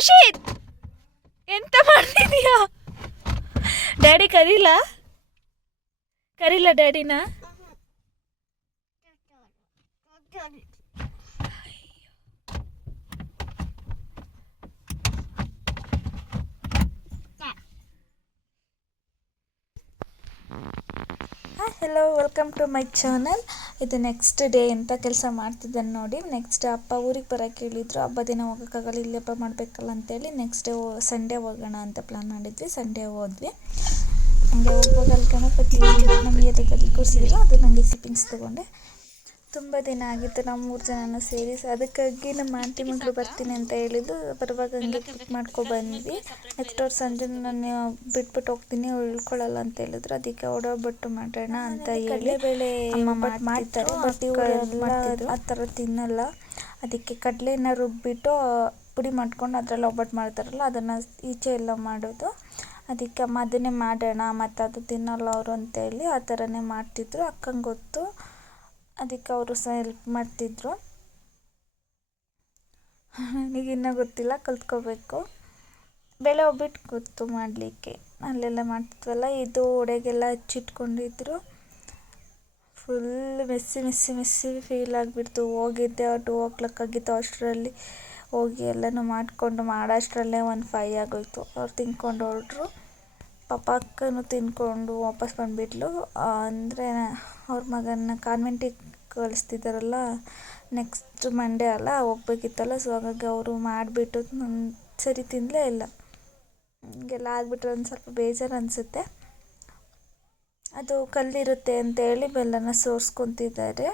ಖುಷಿತ್ ಎಂತ ಮಾಡ್ತಿದೀಯಾ? ಡ್ಯಾಡಿ ಕರೀಲಾ ಡ್ಯಾಡಿನ? Hello, welcome to my channel. ಇದು ನೆಕ್ಸ್ಟ್ ಡೇ ಎಂಥ ಕೆಲಸ ಮಾಡ್ತಿದ್ದಾನೆ ನೋಡಿ. ನೆಕ್ಸ್ಟ್ ಅಪ್ಪ ಊರಿಗೆ ಬರೋಕ್ಕೆ ಹೇಳಿದ್ರು. ಹಬ್ಬ ದಿನ ಹೋಗೋಕ್ಕಾಗಲ್ಲ, ಇಲ್ಲಿ ಹಬ್ಬ ಮಾಡಬೇಕಲ್ಲ ಅಂತೇಳಿ ನೆಕ್ಸ್ಟ್ ಡೇ ಸಂಡೇ ಹೋಗೋಣ ಅಂತ ಪ್ಲ್ಯಾನ್ ಮಾಡಿದ್ವಿ. ಸಂಡೇ ಹೋದ್ವಿ. ಹಂಗೆ ಹೋಗ್ಬೋದಲ್ಲಿ ಗಣಪತಿ ನಮಗೆ ಎದುರಲ್ಲಿ ಕೂರಿಸಿದ್ರು. ಅದು ನನಗೆ ಸಿಪ್ಪಿಂಗ್ಸ್ ತೊಗೊಂಡೆ. ತುಂಬ ದಿನ ಆಗಿತ್ತು ನಾವು 3 ಜನನೂ ಸೇರಿ. ಅದಕ್ಕಾಗಿ ನಮ್ಮ ಆಂಟಿ ಮಗಳು ಬರ್ತೀನಿ ಅಂತ ಹೇಳಿದ್ದು. ಬರುವಾಗ ಹಂಗೆ ಪಿಕ್ ಮಾಡ್ಕೊಬಂದ್ವಿ. ನೆಕ್ಸ್ಟ್ ಅವ್ರು ಸಂಜೆ ನಾನು ಬಿಟ್ಬಿಟ್ಟು ಹೋಗ್ತೀನಿ, ಉಳ್ಕೊಳ್ಳಲ್ಲ ಅಂತ ಹೇಳಿದ್ರು. ಅದಕ್ಕೆ ಒಡೋಬಟ್ಟು ಮಾಡೋಣ ಅಂತ ಹೇಳಿ ಅಮ್ಮ ಮಾಡ್ತಾರೆ. ಬಟ್ ಇವರು ಆ ಥರ ತಿನ್ನಲ್ಲ. ಅದಕ್ಕೆ ಕಡಲೆನ ರುಬ್ಬಿಟ್ಟು ಪುಡಿ ಮಾಡ್ಕೊಂಡು ಅದರಲ್ಲಿ ಒಬ್ಬಟ್ಟು ಮಾಡ್ತಾರಲ್ಲ, ಅದನ್ನು ಈಚೆ ಎಲ್ಲ ಮಾಡೋದು. ಅದಕ್ಕೆ ಅಮ್ಮ ಅದನ್ನೇ ಮಾಡೋಣ, ಮತ್ತು ಅದು ತಿನ್ನಲ್ಲ ಅವರು ಅಂತೇಳಿ ಆ ಥರನೇ ಮಾಡ್ತಿದ್ರು. ಅಕ್ಕಂಗೆ ಗೊತ್ತು, ಅದಕ್ಕೆ ಅವರು ಸಹ ಹೆಲ್ಪ್ ಮಾಡ್ತಿದ್ರು. ನನಗಿನ್ನೂ ಗೊತ್ತಿಲ್ಲ, ಕಲ್ತ್ಕೋಬೇಕು. ಬೇಳೆ ಒಬ್ಬಿಟ್ಟು ಗೊತ್ತು ಮಾಡಲಿಕ್ಕೆ, ಅಲ್ಲೆಲ್ಲ ಮಾಡ್ತಿದ್ವಲ್ಲ. ಇದು ಒಡೆಗೆಲ್ಲ ಹಚ್ಚಿಟ್ಕೊಂಡಿದ್ರು. ಫುಲ್ ಮೆಸ್ಸಿ ಫೀಲ್ ಆಗಿಬಿಡ್ತು. ಹೋಗಿದ್ದೆ 2 o'clock ಆಗಿತ್ತು. ಅಷ್ಟರಲ್ಲಿ ಹೋಗಿ ಎಲ್ಲನೂ ಮಾಡಿಕೊಂಡು ಮಾಡೋಷ್ಟರಲ್ಲೇ 5 ಆಗೋಯ್ತು. ಅವ್ರು ತಿನ್ಕೊಂಡು ಹೊರಟ್ರು. ಪಾಪ ಅಕ್ಕನೂ ತಿನ್ಕೊಂಡು ವಾಪಸ್ ಬಂದುಬಿಟ್ಲು. ಅಂದರೆ ಅವ್ರ ಮಗನ ಕಾನ್ವೆಂಟಿಗೆ ಕಳಿಸ್ತಿದ್ದಾರಲ್ಲ, ನೆಕ್ಸ್ಟ್ ಮಂಡೇ ಅಲ್ಲ ಹೋಗ್ಬೇಕಿತ್ತಲ್ಲ. ಸೊ ಹಾಗಾಗಿ ಅವರು ಮಾಡಿಬಿಟ್ಟು ಸರಿ ತಿನ್ನಲೇ ಇಲ್ಲ. ಹಿಂಗೆಲ್ಲ ಆಗಿಬಿಟ್ರೆ ಒಂದು ಸ್ವಲ್ಪ ಬೇಜಾರು ಅನಿಸುತ್ತೆ. ಅದು ಕಲ್ಲಿರುತ್ತೆ ಅಂತೇಳಿ ಬೆಲ್ಲನ ಸೋರಿಸ್ಕೊತಿದ್ದಾರೆ,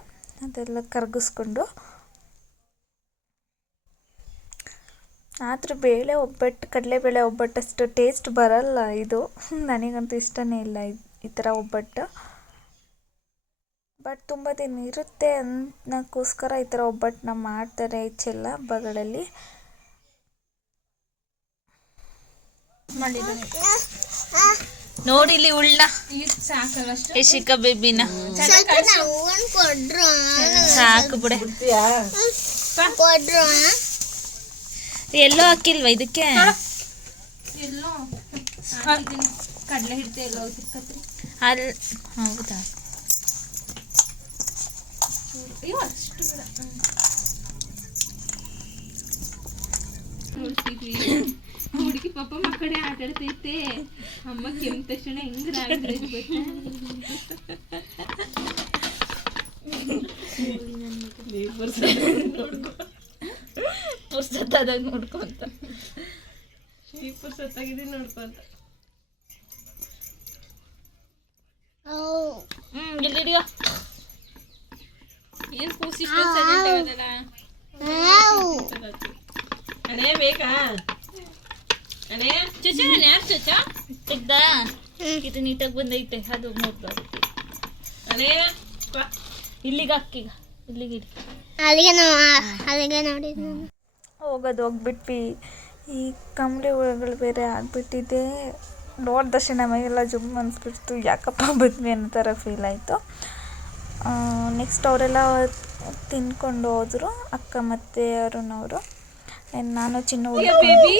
ಅದೆಲ್ಲ ಕರಗಿಸ್ಕೊಂಡು. ಆದರೂ ಬೇಳೆ ಒಬ್ಬಟ್ಟು, ಕಡಲೆಬೇಳೆ ಒಬ್ಬಟ್ಟಷ್ಟು ಟೇಸ್ಟ್ ಬರಲ್ಲ ಇದು. ನನಗಂತೂ ಇಷ್ಟನೇ ಇಲ್ಲ ಈ ಥರ ಒಬ್ಬಟ್ಟು. ಬಟ್ ತುಂಬ ದಿನ ಇರುತ್ತೆ ಅನ್ನೋಕ್ಕೋಸ್ಕರ ಈ ಥರ ಒಬ್ಬಟ್ಟನ್ನ ಮಾಡ್ತಾರೆ ಹೆಚ್ಚೆಲ್ಲ ಹಬ್ಬಗಳಲ್ಲಿ. ನೋಡಿಲಿ ಉಳ್ಳ ಯಶಿಕಾ ಬೇಬಿನ ಸಾಕು ಬಿಡೆ. ಎಲ್ಲೋ ಹಾಕಿಲ್ವಾ ಇದಕ್ಕೆ? ಕಡಲೆ ಹಿಡ್ತೆ ಎಲ್ಲೋ ಅಲ್ಲಿ. ಹೌದಾ? ಹುಡುಗಿ ಪಾಪ ಮಕ್ಕಳೇ ಆಟ ಆಡ್ತೈತೆ. ಅಮ್ಮ ಕೆಮ್ಮ ತಕ್ಷಣ ಹೆಂಗ್ ಪುರ್ಸತ್ತಾದಾಗ ನೋಡ್ಕೊಂತ ಈ ಪುರ್ಸತ್ತಾಗಿದ್ದೀನಿ ನೋಡ್ಕೊಂತ. ಎಲ್ಲಿಡಿಯೋ ಏನ್ ಕೂಸಿಷ್ಟು ಸೈಲೆಂಟ್ ಆಗೋದಲ್ಲ. ಅಣೇ ಬೇಕಾ? ಅಣೇ ಚುಚ್ಚ ಯಾರು ಚುಚ್ಚ ತೆಗ್ದ? ಇದು ನೀಟಾಗಿ ಬಂದೈತೆ, ಅದು ನೋಡ್ಬಾರ್ದು. ಅಣೇ ಇಲ್ಲಿಗೆ ಅಕ್ಕಿಗ ಇಲ್ಲಿಗೆ ಅಲ್ಲಿಗೆ ನೋಡಿ ಹೋಗ್ಬಿಟ್ವಿ. ಈ ಕಂಬಳಿ ಹುಳುಗಳು ಬೇರೆ ಆಗಿಬಿಟ್ಟಿದೆ. ನೋಡಿದ ತಕ್ಷಣ ಮೈಯೆಲ್ಲ ಜುಮ್ ಅನಿಸ್ಬಿಡ್ತು. ಯಾಕಪ್ಪ ಬಂದ್ವಿ ಅನ್ನೋ ಥರ ಫೀಲ್ ಆಯಿತು. ನೆಕ್ಸ್ಟ್ ಅವರೆಲ್ಲ ತಿನ್ಕೊಂಡು ಹೋದರು, ಅಕ್ಕ ಮತ್ತು ಅರುಣವರು. ನಾನು ಚಿನ್ನ ಬೇಬಿ.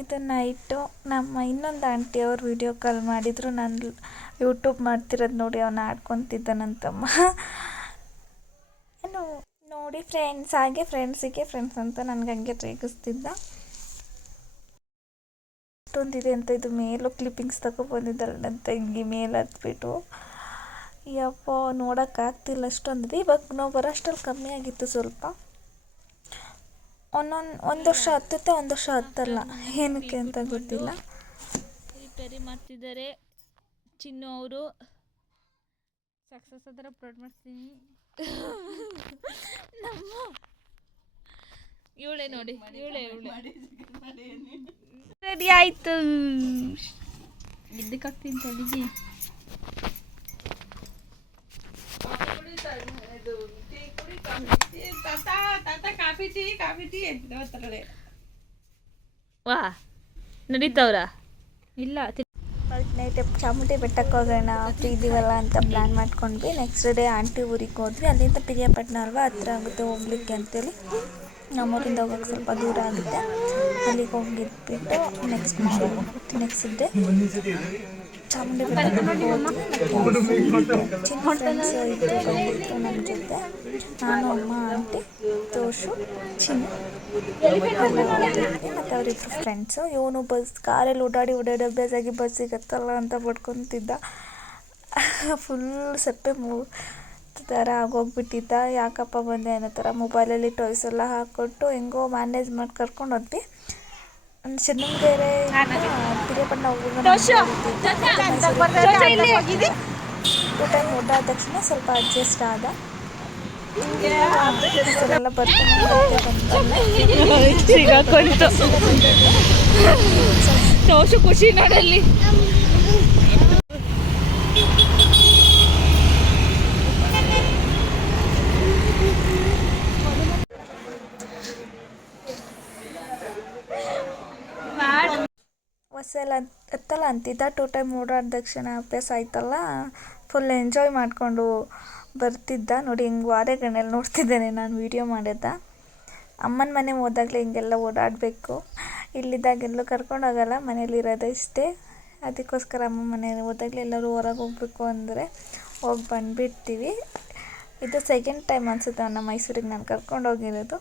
ಇದು ನೈಟು ನಮ್ಮ ಇನ್ನೊಂದು ಆಂಟಿ ಅವ್ರು ವಿಡಿಯೋ ಕಾಲ್ ಮಾಡಿದರು. ನಾನು ಯೂಟ್ಯೂಬ್ ಮಾಡ್ತಿರೋದು ನೋಡಿ ಅವನು ಆಡ್ಕೊತಿದ್ದಾನಂತಮ್ಮ. ಏನು ನೋಡಿ ಫ್ರೆಂಡ್ಸ್ ಫ್ರೆಂಡ್ಸ್ ಅಂತ ನನಗೆ ಹಂಗೆ ರೇಗಿಸ್ತಿದ್ದ. ಅಷ್ಟೊಂದಿದೆ ಅಂತ. ಇದು ಮೇಲೂ ಕ್ಲಿಪ್ಪಿಂಗ್ಸ್ ತಗೊಬಂದಿದ್ದಾಳಂತ, ಹಿಂಗೆ ಮೇಲೆ ಹತ್ಬಿಟ್ಟು. ಯಪ್ಪ ನೋಡೋಕ್ಕಾಗ್ತಿಲ್ಲ, ಅಷ್ಟೊಂದಿದೆ. ಇವಾಗ ನಾವು ಬರೋ ಅಷ್ಟರಲ್ಲಿ ಕಮ್ಮಿ ಆಗಿತ್ತು ಸ್ವಲ್ಪ. ಒಂದು ವರ್ಷ ಹತ್ತುತ್ತೆ, ಒಂದು ವರ್ಷ ಹತ್ತಲ್ಲ. ಏನಕ್ಕೆ ಅಂತ ಗೊತ್ತಿಲ್ಲ. ರಿಪೇರಿ ಮಾಡ್ತಿದ್ದಾರೆ ಚಿನ್ನು ಅವರು. ಸಕ್ಸಸ್ ಆದ್ರೆ ಅಪ್ಲೋಡ್ ಮಾಡ್ತೀನಿ. ನಮ್ಮ ಇವಳೆ ನೋಡಿ, ಇವಳೆ ರೆಡಿ ಆಯ್ತು. ಇದಕ್ಕಾಗ್ತೀನಿ ತಡಿಗೆ. ವಾ ನಡೀತವ್ರ ಇಲ್ಲ. ನೈಟ್ ಚಾಮುಂಡಿ ಬೆಟ್ಟಕ್ಕೆ ಹೋಗೋಣ ಫ್ರೀ ಇದೀವಲ್ಲ ಅಂತ ಪ್ಲ್ಯಾನ್ ಮಾಡ್ಕೊಂಡ್ವಿ. ನೆಕ್ಸ್ಟ್ ಡೇ ಆಂಟಿ ಊರಿಗೆ ಹೋದ್ವಿ. ಅಲ್ಲಿಂದ ಪಿರಿಯಾಪಟ್ಟಣ ಅಲ್ವಾ, ಹತ್ರ ಆಗುತ್ತೆ ಹೋಗ್ಲಿಕ್ಕೆ ಅಂತೇಳಿ ನಮ್ಮೂರಿಂದ ಹೋಗೋಕ್ಕೆ ಸ್ವಲ್ಪ ದೂರ ಆಗುತ್ತೆ. ಅಲ್ಲಿಗೆ ಹೋಗಿದ್ಬಿಟ್ಟು ನೆಕ್ಸ್ಟ್ ಡೇ ಚಾಮುಂಡಿ ಬೆಟ್ಟಕ್ಕೆ ಹೋದ್ವಿ. ಚಿನ್ನ ಫ್ರೆಂಡ್ಸ್ ಇಬ್ಬರು ಬಂದಿದ್ರು ನನ್ನ ಜೊತೆ. ನಾನು, ಅಮ್ಮ, ಆಂಟಿ, ತೋಷು, ಚಿನ್ನು ಮತ್ತು ಅವರಿಬ್ಬರು ಫ್ರೆಂಡ್ಸು. ಇವನು ಕಾರಲ್ಲಿ ಓಡಾಡಿ ಅಭ್ಯಾಸಾಗಿ ಬಸ್ ಸಿಗತ್ತಲ್ಲ ಅಂತ ಪಡ್ಕೊತಿದ್ದ. ಫುಲ್ ಸೆಪ್ಪೆ ಥರ ಆಗೋಗ್ಬಿಟ್ಟಿದ್ದ. ಯಾಕಪ್ಪ ಬಂದೆ ಅನ್ನೋ ಥರ ಮೊಬೈಲಲ್ಲಿ ಟಾಯ್ಸ್ ಎಲ್ಲ ಹಾಕ್ಕೊಟ್ಟು ಹೆಂಗೋ ಮ್ಯಾನೇಜ್ ಮಾಡಿ ಕರ್ಕೊಂಡು ಹೋದ್ವಿ. ಚೆನ್ನಂಗೆರೆ ಪಿರಿಯಪಟ್ಟಣ ಟೈಮ್ ಓಡಾದ ತಕ್ಷಣ ಸ್ವಲ್ಪ ಅಡ್ಜಸ್ಟ್ ಆದ. ಎಲ್ಲ ಬರ್ತಾನೆ ಖುಷಿ ನೋಡಲ್ಲಿ. ಬಸ್ಸೆಲ್ಲ ಎತ್ತಲ್ಲ ಅಂತಿದ್ದ. 2 ಟೈಮ್ ಓಡಾಡಿದ ತಕ್ಷಣ ಅಭ್ಯಾಸ ಆಯ್ತಲ್ಲ, ಫುಲ್ ಎಂಜಾಯ್ ಮಾಡಿಕೊಂಡು ಬರ್ತಿದ್ದ. ನೋಡಿ ಹಿಂಗೆ ವಾರೆಗಣ್ಣಲ್ಲಿ ನೋಡ್ತಿದ್ದೇನೆ ನಾನು ವೀಡಿಯೋ ಮಾಡಿದ್ದ. ಅಮ್ಮನ ಮನೆ ಹೋದಾಗಲೇ ಹಿಂಗೆಲ್ಲ ಓಡಾಡಬೇಕು. ಇಲ್ಲಿದ್ದಾಗೆಲ್ಲೂ ಕರ್ಕೊಂಡು ಹೋಗಲ್ಲ, ಮನೇಲಿರೋದು ಇಷ್ಟೇ. ಅದಕ್ಕೋಸ್ಕರ ಅಮ್ಮ ಮನೆಯಲ್ಲಿ ಹೋದಾಗಲೇ ಎಲ್ಲರೂ ಹೊರಗೆ ಹೋಗಬೇಕು ಅಂದರೆ ಹೋಗಿ ಬಂದುಬಿಡ್ತೀವಿ. ಇದು ಸೆಕೆಂಡ್ ಟೈಮ್ ಅನಿಸುತ್ತೆ ನಮ್ಮ ಮೈಸೂರಿಗೆ ನಾನು ಕರ್ಕೊಂಡು ಹೋಗಿರೋದು.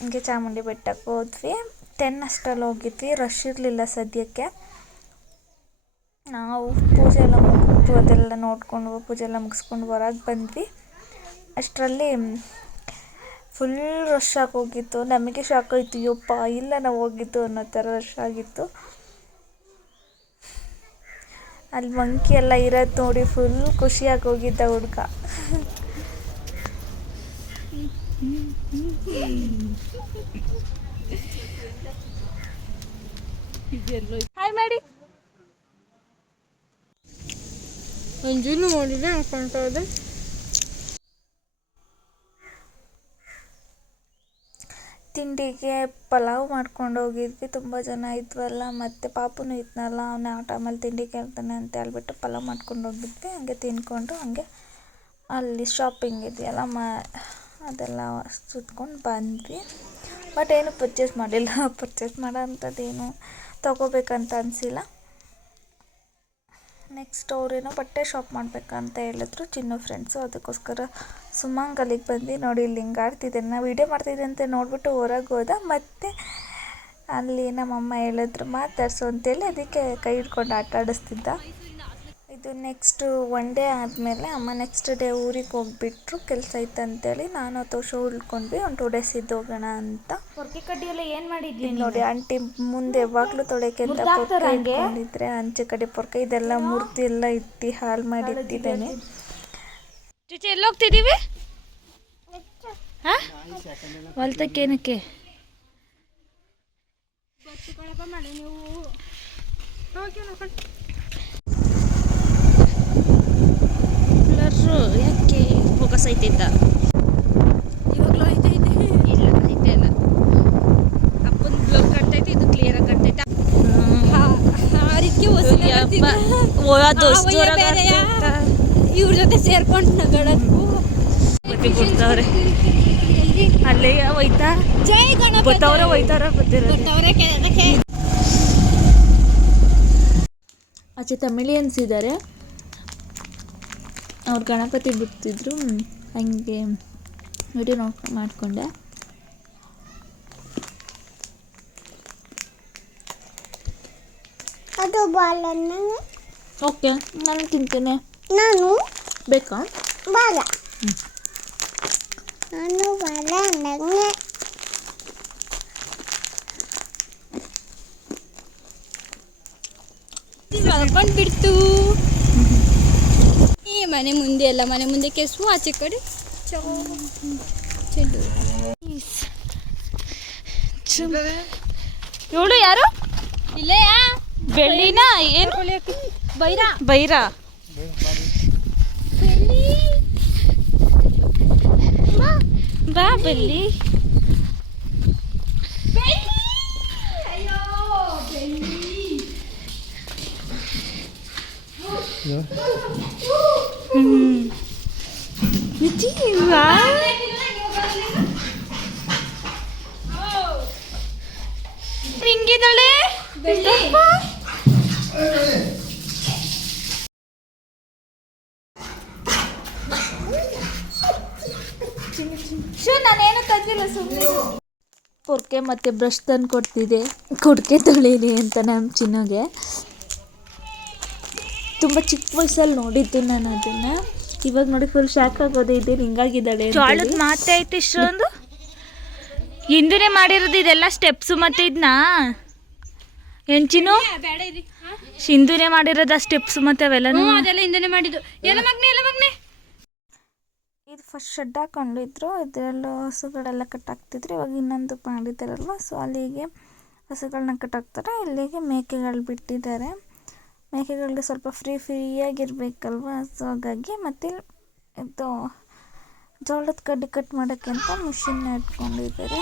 ಹಿಂಗೆ ಚಾಮುಂಡಿ ಬೆಟ್ಟಕ್ಕೆ ಹೋದ್ವಿ. 10 ಅಷ್ಟರಲ್ಲಿ ಹೋಗಿದ್ವಿ. ರಶ್ ಇರಲಿಲ್ಲ ಸದ್ಯಕ್ಕೆ. ನಾವು ಪೂಜೆ ಎಲ್ಲ ಮುಗಿದು ಅದೆಲ್ಲ ನೋಡಿಕೊಂಡು ಪೂಜೆ ಎಲ್ಲ ಮುಗಿಸ್ಕೊಂಡು ಹೊರಗೆ ಬಂದ್ವಿ. ಅಷ್ಟರಲ್ಲಿ ಫುಲ್ ರಶ್ ಆಗೋಗಿತ್ತು. ನಮಗೆ ಶಾಕ್ ಆಯಿತು, ಯಪ್ಪ ಇಲ್ಲ ನಾವು ಹೋಗಿದ್ದು ಅನ್ನೋ ಥರ ರಶ್ ಆಗಿತ್ತು. ಅಲ್ಲಿ ಮಂಕಿ ಎಲ್ಲ ಇರೋದು ನೋಡಿ ಫುಲ್ ಖುಷಿಯಾಗಿ ಹೋಗಿದ್ದ ಹುಡುಗ. ಹಾಯ್ ಮಾಡಿ. ಅಂಜುನು ನೋಡಿದ್ರೆ ಅನ್ಕೊಳ್ತಾ ಇದೆ. ತಿಂಡಿಗೆ ಪಲಾವ್ ಮಾಡ್ಕೊಂಡು ಹೋಗಿದ್ವಿ. ತುಂಬ ಜನ ಇದ್ವಲ್ಲ, ಮತ್ತು ಪಾಪುನು ಇದ್ನಲ್ಲ, ಅವನ ಆ ಟೈಮಲ್ಲಿ ತಿಂಡಿ ಕೇಳ್ತಾನೆ ಅಂತ ಹೇಳ್ಬಿಟ್ಟು ಪಲಾವ್ ಮಾಡ್ಕೊಂಡು ಹೋಗಿದ್ವಿ. ಹಂಗೆ ತಿಂದ್ಕೊಂಡು ಹಂಗೆ ಅಲ್ಲಿ ಶಾಪಿಂಗ್ ಇದೆಯಲ್ಲ ಅದೆಲ್ಲ ಸುತ್ಕೊಂಡು ಬಂದ್ವಿ. ಬಟ್ ಏನು ಪರ್ಚೇಸ್ ಮಾಡಿಲ್ಲ. ಪರ್ಚೇಸ್ ಮಾಡೋ ಅಂಥದ್ದೇನು ತೊಗೋಬೇಕಂತ ಅನಿಸಿಲ್ಲ. ನೆಕ್ಸ್ಟ್ ಅವರೇನೋ ಬಟ್ಟೆ ಶಾಪ್ ಮಾಡಬೇಕಂತ ಹೇಳಿದ್ರು ಚಿನ್ನು ಫ್ರೆಂಡ್ಸು. ಅದಕ್ಕೋಸ್ಕರ ಸುಮಂಗಲಿಗೆ ಬಂದು ನೋಡಿ ಇಲ್ಲಿ ಹಿಂಗೆ ಆಡ್ತಿದ್ದೇನೆ, ನಾನು ವೀಡಿಯೋ ಮಾಡ್ತಿದ್ದೆ ಅಂತ ನೋಡಿಬಿಟ್ಟು ಹೊರಗೆ ಹೋದ. ಮತ್ತು ಅಲ್ಲಿ ನಮ್ಮಮ್ಮ ಹೇಳಿದ್ರು ಮಾತಾಡ್ಸು ಅಂತೇಳಿ, ಅದಕ್ಕೆ ಕೈ ಹಿಡ್ಕೊಂಡು ಆಟ ಆಡಿಸ್ತಿದ್ದ. ಇದು ನೆಕ್ಸ್ಟು 1 ಡೇ ಆದಮೇಲೆ ಅಮ್ಮ ನೆಕ್ಸ್ಟ್ ಡೇ ಊರಿಗೆ ಹೋಗಿಬಿಟ್ರು, ಕೆಲಸ ಇತ್ತು ಅಂತೇಳಿ. ನಾನು ತೋಷು ಉಳ್ಕೊಂಡ್ವಿ. ಒಂದು 2 ಡೇಸ್ ಇದ್ದು ಹೋಗೋಣ ಅಂತ. ಪೊರ್ಕೆ ಕಡ್ಡಿ ಎಲ್ಲ ಏನು ಮಾಡಿದ್ವಿ ನೋಡಿ ಆಂಟಿ ಮುಂದೆ ಬಾಗ್ಲು ತೊಳೆಕೆ ಅಂತ ಪೊರ್ಕೆ ಇಟ್ಕೊಂಡಿದ್ರೆ ಅಂಚೆ ಕಡೆ ಪೊರ್ಕೆ ಇದೆಲ್ಲ ಮುರಿದು ಎಲ್ಲ ಇಟ್ಟು ಹಾಳು ಮಾಡಿ ಇಟ್ಟಿದ್ದೇನೆ. ಚುಚ್ಚಿ ಎಲ್ಲಿ ಹೋಗ್ತಿದ್ದೀವಿ? ಹೊಲ್ತಕ್ಕೇನಕ್ಕೆ ಯಾಕೆ ಫೋಕಸ್ ಐತಿದ್ದ ಇವಾಗಲೂ ಐತೈತೆ ಇಲ್ಲ ಐತೆ ಅಲ್ಲ ಅಪ್ಪನ ಬ್ಲಾಗ್ ಕಾಣ್ತೈತೆ, ಇದು ಕ್ಲಿಯರ್ ಆಗಿ ಕಾಣ್ತೈತೆ. ಇವ್ರ ಜೊತೆ ಸೇರ್ಕೊಂಡು ನಗಳಕ್ಕೂ ಕೊಡ್ತಾವ್ರೆ. ಅಲ್ಲೇ ಹೋಯ್ತಾ ಜೈ ಗಣಪತಿ ಬತ್ತವ್ರೆ ಹೋಯ್ತಾರ ಬತ್ತಿರೋರೆ. ಆಚೆ ತಮಿಳಿಯನ್ಸ್ ಇದ್ದಾರೆ, ಅವ್ರು ಗಣಪತಿ ಬಿಡ್ತಿದ್ರು. ಹಂಗೆ ವಿಡಿಯೋ ಮಾಡಿಕೊಂಡೆ. ಅದು ಬಾಲನ್ನ ಓಕೆ ನಾನು ತಿಂತೇನೆ. ನಾನು ಬೇಕಾ? ಬಾಲ ನಾನು ಬಾಲ ನಂಗೆ ಬಿಡ್ತು. ಈ ಮನೆ ಮುಂದೆ ಎಲ್ಲ ಮನೆ ಮುಂದೆ ಕೆಸು, ಆಚೆ ಕಡೆ ಇವಳು ಯಾರು? ಇಲ್ಲೇ ಬೆಳ್ಳಿನ ಏನು ಬೈರಾ ಬೈರಾ ಬಾ ಬೆಳ್ಳಿ. ಹಿಂಗಿದ್ದಾಳೆ ನಾನೇನು ತಂದಿಲ್ಲ ಸುಮ್ಮನೆ ಪೊರ್ಕೆ ಮತ್ತು ಬ್ರಷ್ ತಂದು ಕೊಡ್ತಿದ್ದೆ ಕೊಡ್ಕೆ ತೊಳೀಲಿ ಅಂತ ನಮ್ಮ ಚಿನ್ನಗೆ. ತುಂಬ ಚಿಕ್ಕ ವಯಸ್ಸಲ್ಲಿ ನೋಡಿದ್ದು ನಾನು ಅದನ್ನು. ಇವಾಗ ನೋಡಿ ಫುಲ್ ಶಾಕ್ ಆಗೋದೇ ಇದೆ ಹಿಂಗಾಗಿದ್ದಾಳೆ. ಚಾಳದ ಮಾತೆ ಐತೆ ಇಷ್ಟೊಂದು ಹಿಂದೂನೇ ಮಾಡಿರೋದು ಇದೆಲ್ಲ ಸ್ಟೆಪ್ಸು ಮತ್ತೆ ಇದನ್ನ ಎಂಚಿನು ಹಿಂದೂನೇ ಮಾಡಿರೋದು ಆ ಸ್ಟೆಪ್ಸ್ ಮತ್ತೆ ಅವೆಲ್ಲ ಅದೆಲ್ಲ ಹಿಂದೂನೇ ಮಾಡಿದ್ದು. ಎಲ್ಲ ಮಗ್ನೆ ಇದು ಫಸ್ಟ್ ಶೆಡ್ ಹಾಕೊಂಡಿದ್ರು, ಇದರಲ್ಲೂ ಹಸುಗಳೆಲ್ಲ ಕಟ್ಟಾಕ್ತಿದ್ರು. ಇವಾಗ ಇನ್ನೊಂದು ಮಾಡಿದ್ದಾರಲ್ವ, ಸೊ ಅಲ್ಲಿಗೆ ಹಸುಗಳನ್ನ ಕಟ್ಟಾಕ್ತಾರೆ. ಇಲ್ಲಿಗೆ ಮೇಕೆಗಳು ಬಿಟ್ಟಿದ್ದಾರೆ. ಮೇಕೆಗಳಿಗೆ ಸ್ವಲ್ಪ ಫ್ರೀಯಾಗಿರ್ಬೇಕಲ್ವ, ಸೊ ಹಾಗಾಗಿ ಮತ್ತು ಇದು ಜೋಳದ ಕಡ್ಡಿ ಕಟ್ ಮಾಡೋಕ್ಕೆ ಅಂತ ಮಿಷಿನ್ನ ಇಟ್ಕೊಂಡಿದ್ದಾರೆ.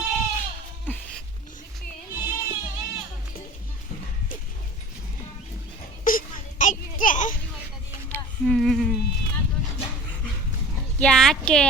ಯಾಕೆ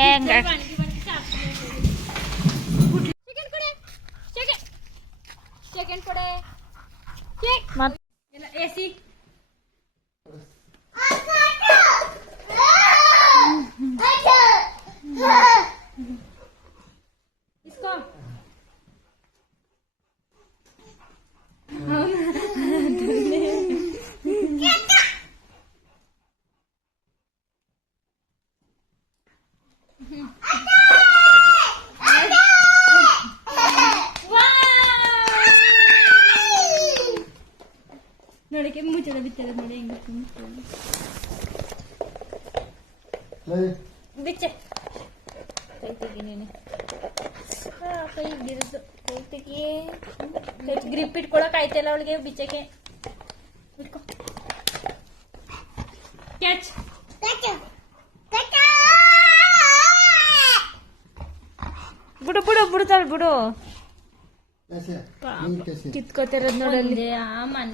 ನೋಡಕ್ಕೆ ಮುಚ್ಚಳ ಬಿತ್ತದ ನೋಡಿ ಹೆಂಗ ಬಿಚ್ಚೆ ಕೈ ತೆಗಿ ನೀನೆ. ಕೈ ಹಿಡಿದು ಕೈ ತೆಗಿ. ಕೈ ಗ್ರಿಪ್ ಇಟ್ಕೊಳಕ್ ಆಯ್ತಲ್ಲ ಅವಳಿಗೆ ಬಿಚ್ಚಕ್ಕೆ. ಇಟ್ಕೊ ಕ್ಯಾಚ್. ಬಿಡು ಬಿಡ್ತಾಳ ಬಿಡು. ಕಿತ್ಕೋತಿರೋದ್ ನೋಡಲ್ಲಿ ಆ ಮನೆ